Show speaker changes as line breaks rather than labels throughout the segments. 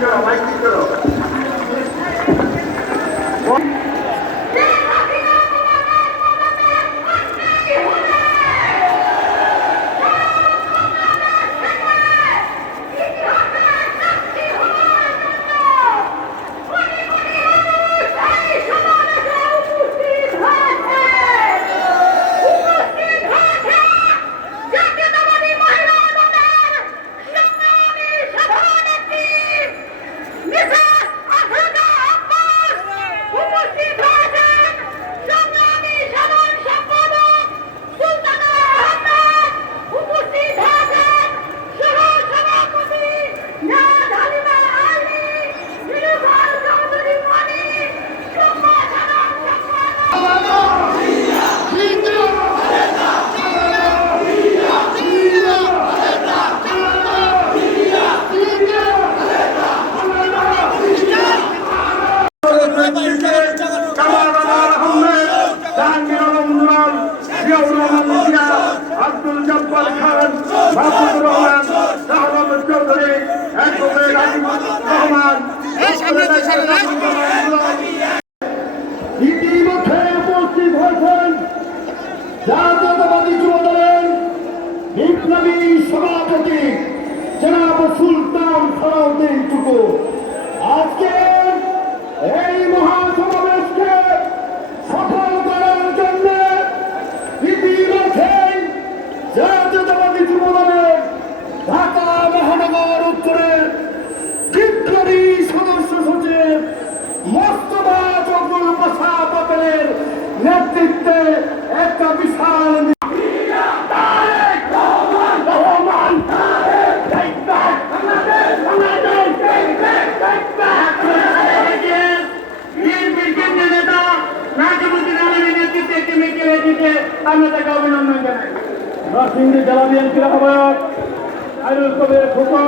から参ってきたろ খান Mahmudur Rahman Shahbab Chowdhury advocate Rahman ইতিমধ্যে উপস্থিত হয়েছেন জাতীয়তাবাদী যুব দলের বিপ্লবী সভাপতি জনাব সুলতান টুকু। আজকে এই মহাসমাবেশকে নরসিংদী জেলা বিএনপির আহ্বায়ক আইরুল কবির ফুকন।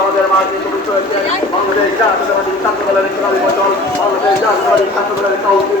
আমাদের মাঝে উপস্থিত হয়েছেন বাংলাদেশ জাতীয়তাবাদী ছাত্রদলের সেনানি বটল বাংলাদেশ জাতীয়তাবাদী ছাত্রদলের কাউন্সিল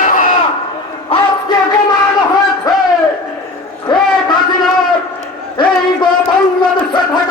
Zeit